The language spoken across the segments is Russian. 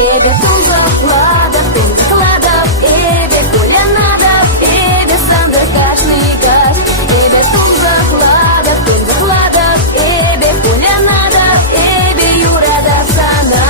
Эбе тунзов, ладов, тунзов, ладов, эбе кулянадов, эбе сандер кашный каш. Эбе тунзов, ладов, тунзов, ладов, эбе кулянадов, эбе юрадов сана.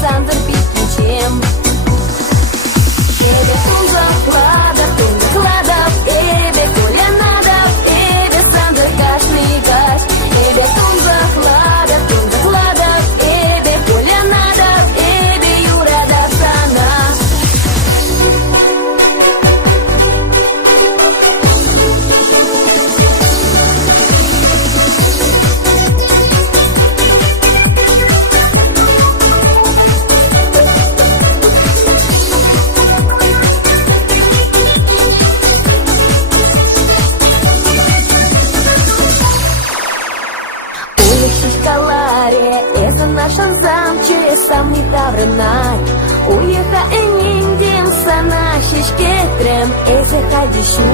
Сандер Пикичем. Эбе тунзов, ладов, тунзов, ладов, эбе кулянадов, эбе сандер кашный каш. Эбе тунзов, ладов, тунзов, ладов, эбе кулянадов, эбе юрадов сана. Это нашан замче самый таврынай. Уеха эниндим сана шишкетрем эзе хадищу.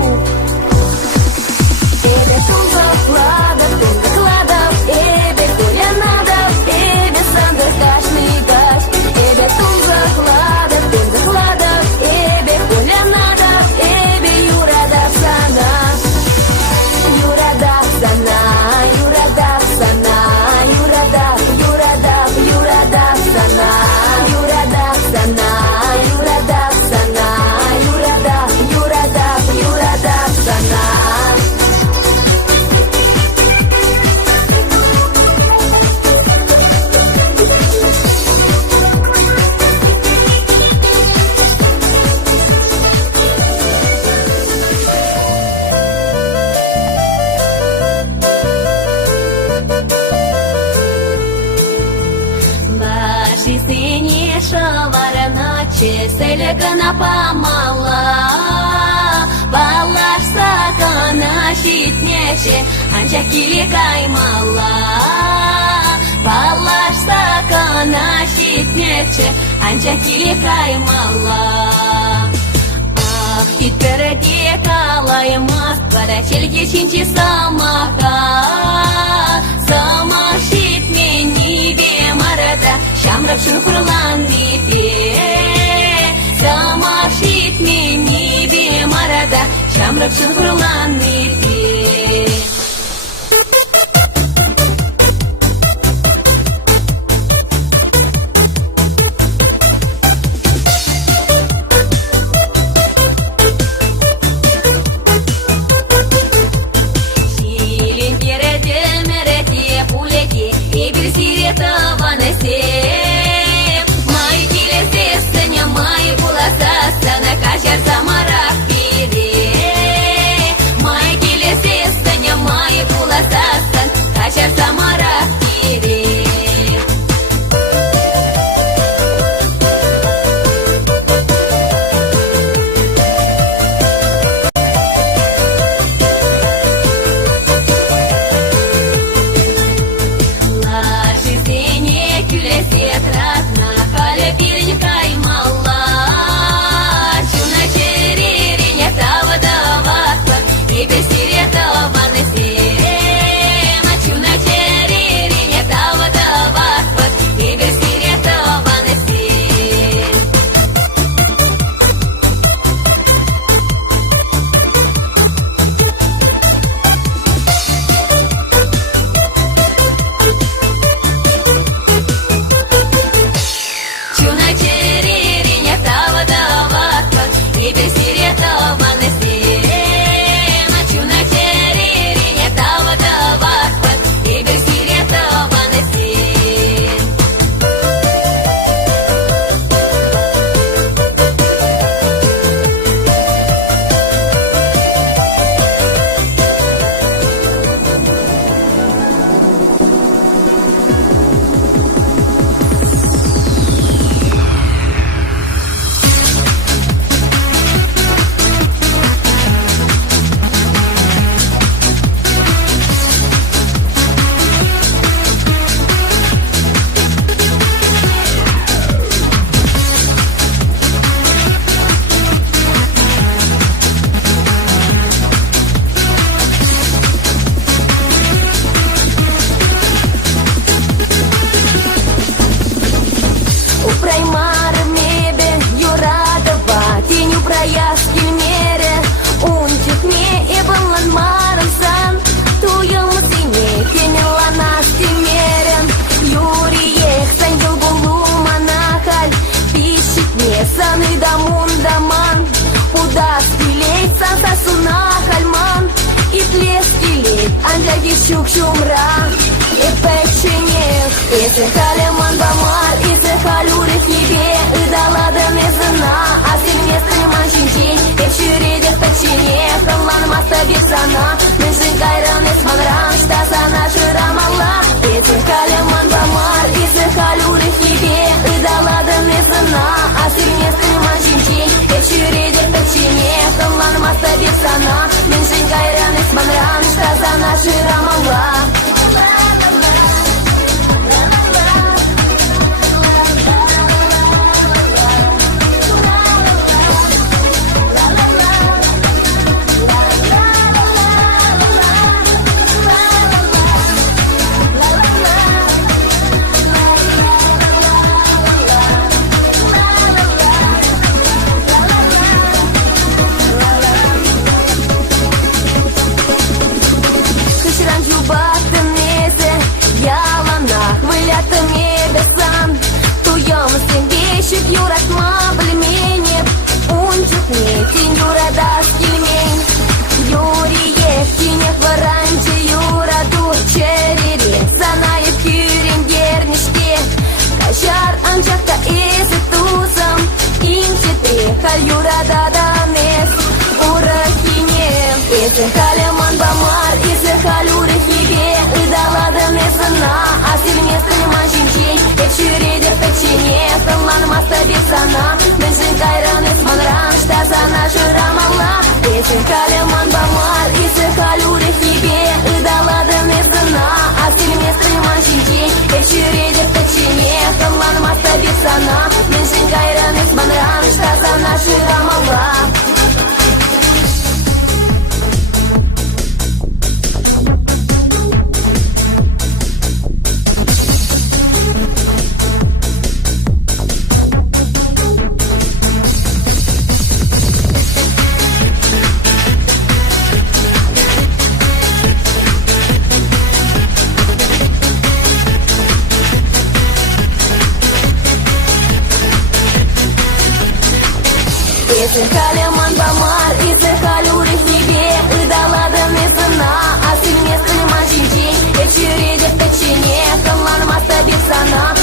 Эбе тунзов, ладов, тунзов, ладов, эбе кулянадов, эбе сандер кашный каш. Эбе тунзов, ладов, тунзов, ладов, эбе кулянадов, эбе юрадов сана. Юрадов сана, юрадов сана. Юрадав, юрадав сана, юрадав сана, юрадав сана, юрадав сана. Селекана памала, балаш сакана щитнече, анча кили каймала. Балаш сакана щитнече, анча кили каймала. Ах, хитпереки калаймас, квадачельки чинчи самаха. Сама щит мени бемарада, шамрапшин хурлан бипе. Сама щит мени бемарада, шамрапшин хурлан бипе. Halman İples kilit ancak işuk şumra İpekçinik İse Halman Bamar İse Halure Хибе Идалада Мезына Асиль местный манжинчин Эпчюреде печине Халлан маста бирсана Мэншин кайран эсманран Штасана ширамалла Исе Халman Bamar İse Halure Хибе Идалада Мезына Асиль местный манжинчин Эпчюреде печине Халлан маста бирсана Мэншин кайран эсманран Штасана ширамалла Юратма блемени, унчук не тень юрада скимень. Юрие тинех варанче юраду черере, санаев кюрен дернишке. Качар анчакта эсэ тусам, инчетри халь юрада данес. Урахине, эсэ Халman Bamar, эсэ Халure Хибе, Идалада Мезына, Асиль местный манжинчин, Эпчюреде печине, Халлан маста бирсана, Мэншин кайран эсманран, Штасана ширамалла, эсэ Халman Bamar, эсэ Халure Хибе, Идалада Мезына, Асиль местный манжинчин, Эпчюреде печине, Халлан маста бирсана, Мэншин кайран эсманран, Штасана ширамалла. Исе Халman Bamar, исе Халure Хибе, Идалада Мезына, Асиль местный манжинчин, Эпчюреде печине, Халлан маста бирсана,